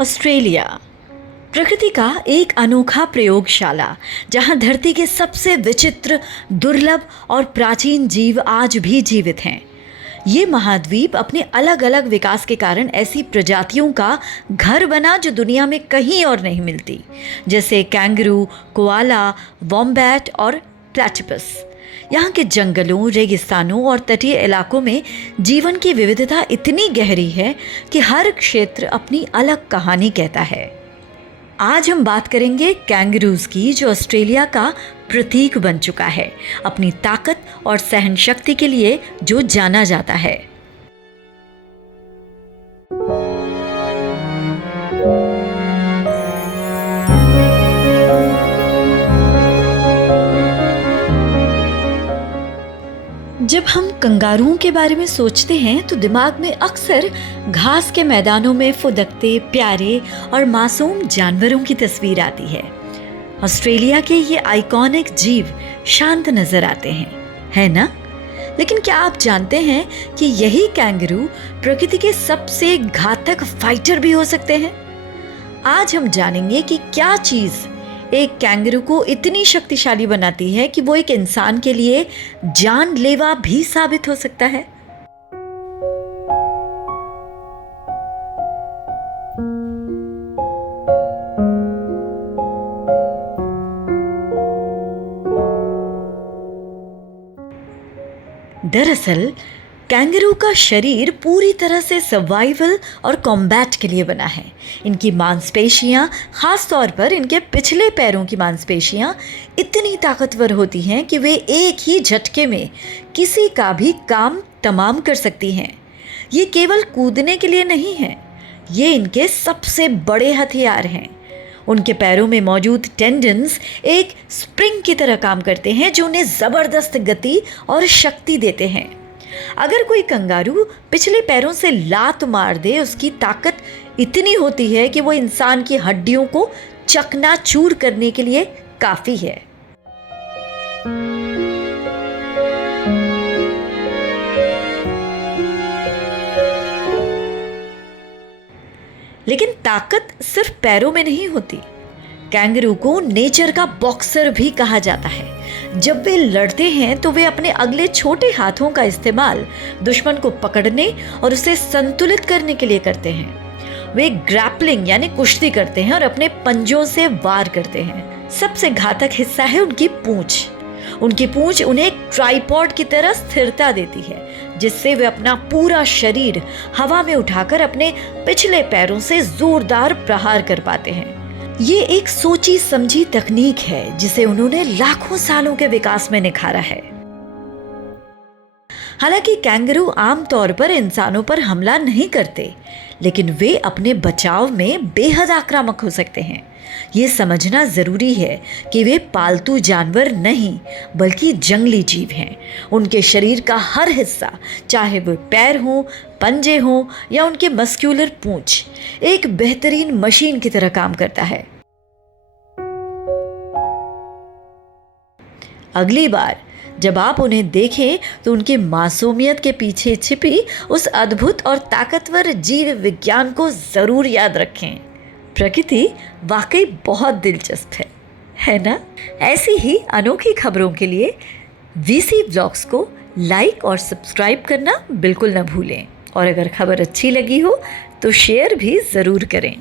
Australia प्रकृति का एक अनोखा प्रयोगशाला, जहां धरती के सबसे विचित्र, दुर्लभ और प्राचीन जीव आज भी जीवित हैं। ये महाद्वीप अपने अलग अलग विकास के कारण ऐसी प्रजातियों का घर बना जो दुनिया में कहीं और नहीं मिलती, जैसे कैंगरू, कोआला, वॉम्बैट और प्लैटिपस। यहाँ के जंगलों, रेगिस्तानों और तटीय इलाकों में जीवन की विविधता इतनी गहरी है कि हर क्षेत्र अपनी अलग कहानी कहता है। आज हम बात करेंगे कैंगरूज की, जो ऑस्ट्रेलिया का प्रतीक बन चुका है, अपनी ताकत और सहन शक्ति के लिए जो जाना जाता है। जब हम कंगारुओं के बारे में सोचते हैं तो दिमाग में अक्सर घास के मैदानों में फुदकते प्यारे और मासूम जानवरों की तस्वीर आती है। ऑस्ट्रेलिया के ये आइकॉनिक जीव शांत नजर आते हैं, है ना? लेकिन क्या आप जानते हैं कि यही कैंगरू प्रकृति के सबसे घातक फाइटर भी हो सकते हैं? आज हम जानेंगे कि क्या चीज एक कैंगरू को इतनी शक्तिशाली बनाती है कि वो एक इंसान के लिए जानलेवा भी साबित हो सकता है। दरअसल कैंगरू का शरीर पूरी तरह से सर्वाइवल और कॉम्बैट के लिए बना है। इनकी मांसपेशियां, खास तौर पर इनके पिछले पैरों की मांसपेशियां इतनी ताकतवर होती हैं कि वे एक ही झटके में किसी का भी काम तमाम कर सकती हैं। ये केवल कूदने के लिए नहीं है, ये इनके सबसे बड़े हथियार हैं। उनके पैरों में मौजूद टेंडन्स एक स्प्रिंग की तरह काम करते हैं, जो उन्हें ज़बरदस्त गति और शक्ति देते हैं। अगर कोई कंगारू पिछले पैरों से लात मार दे, उसकी ताकत इतनी होती है कि वो इंसान की हड्डियों को चकनाचूर करने के लिए काफी है। लेकिन ताकत सिर्फ पैरों में नहीं होती। कैंगरू को नेचर का बॉक्सर भी कहा जाता है। जब वे लड़ते हैं तो वे अपने अगले छोटे हाथों का इस्तेमाल दुश्मन को पकड़ने और उसे संतुलित करने के लिए करते हैं। वे ग्रैपलिंग यानी कुश्ती करते हैं और अपने पंजों से वार करते हैं। सबसे घातक हिस्सा है उनकी पूंछ। उनकी पूंछ उन्हें एक ट्राइपॉड की तरह स्थिरता देती है, जिससे वे अपना पूरा शरीर हवा में उठाकर अपने पिछले पैरों से जोरदार प्रहार कर पाते हैं। ये एक सोची समझी तकनीक है जिसे उन्होंने लाखों सालों के विकास में निखारा है। हालांकि कैंगरू आमतौर पर इंसानों पर हमला नहीं करते, लेकिन वे अपने बचाव में बेहद आक्रामक हो सकते हैं। ये समझना जरूरी है कि वे पालतू जानवर नहीं, बल्कि जंगली जीव हैं। उनके शरीर का हर हिस्सा, चाहे वो पैर हो, पंजे हो या उनके मस्क्यूलर पूंछ, एक बेहतरीन मशीन की तरह काम करता है। अगली बार जब आप उन्हें देखें तो उनकी मासूमियत के पीछे छिपी उस अद्भुत और ताकतवर जीव विज्ञान को जरूर याद रखें। प्रकृति वाकई बहुत दिलचस्प है ना? ऐसी ही अनोखी खबरों के लिए वीसी व्लॉग्स को लाइक और सब्सक्राइब करना बिल्कुल न भूलें। और अगर खबर अच्छी लगी हो तो शेयर भी ज़रूर करें।